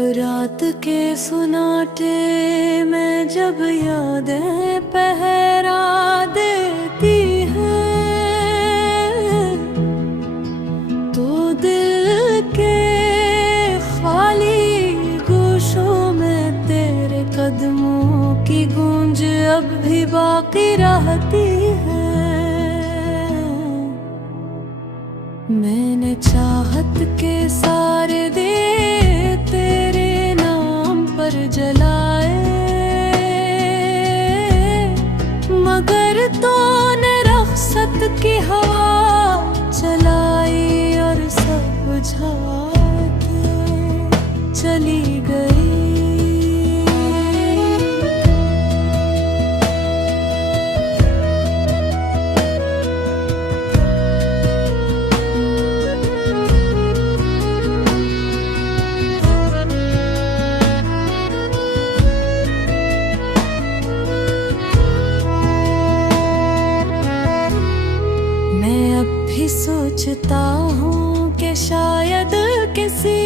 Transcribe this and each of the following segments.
रात के सुनाटे में जब यादें पहरा देती हैं तो दिल के खाली गोशों में तेरे कदमों की गूंज अब भी बाकी रहती है। मैंने चाहत के सारे जलाए मगर तूने रख्सत की हवा चलाई और सब बुझा के चली गई। सोचता हूँ कि शायद किसी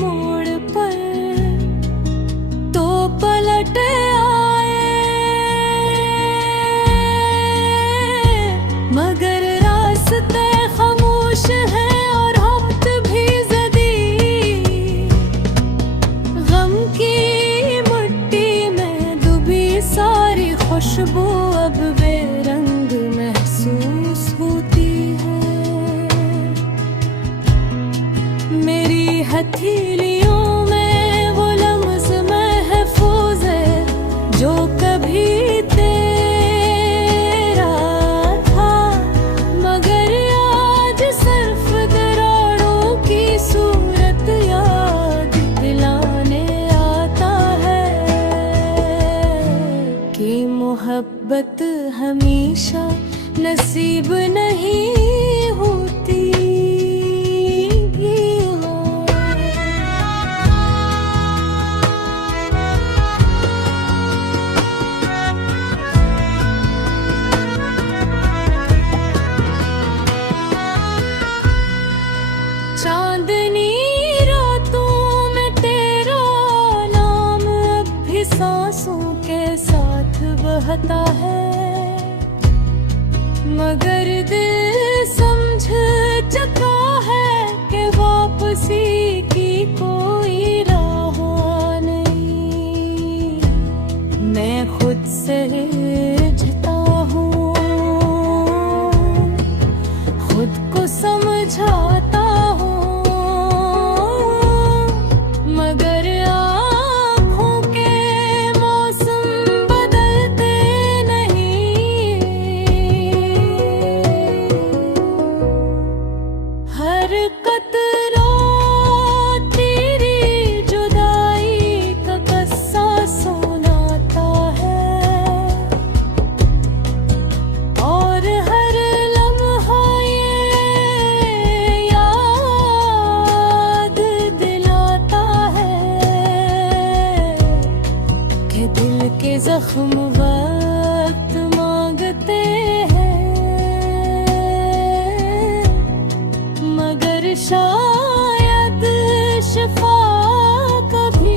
मोड़ पर तो पलट आए मगर रास्ते खामोश हैं और हम भी ज़दी गम की मिट्टी में डूबी सारी खुशबू अब बेरंग महसूस होती। मेरी हथेलियों में वो लम्स महफूज है जो कभी तेरा था मगर आज सिर्फ दरारों की सूरत याद दिलाने आता है कि मोहब्बत हमेशा नसीब नहीं होती। चांदनी रातों में तेरा नाम अब भी सांसों के साथ बहता है मगर दिल समझ चुका है कि वापसी की कोई राह नहीं। मैं खुद से रिझता हूँ खुद को समझाता जख्म वक्त मांगते हैं मगर शायद शिफा कभी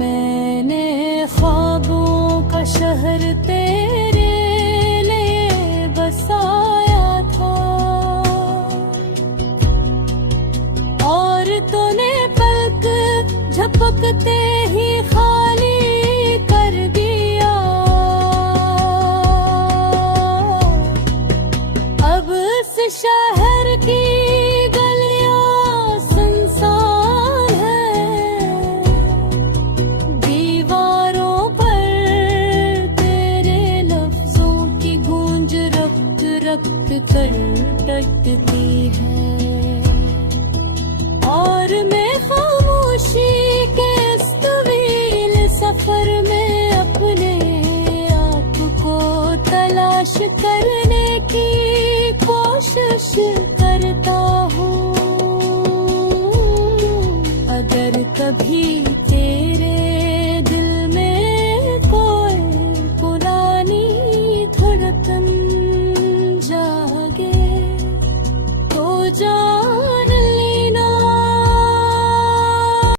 मैंने ख्वाबों का शहर तेरे लिए बसाया था और तूने पलक झपकते ही खाली कर दिया। अब इस शहर की गलियां सुनसान हैं दीवारों पर तेरे लफ्जों की गूंज रक्त रक्त कर टटती है और मैं खामोशी सफर में अपने आप को तलाश करने की कोशिश करता हूँ। अगर कभी तेरे दिल में कोई पुरानी धड़कन जागे तो जा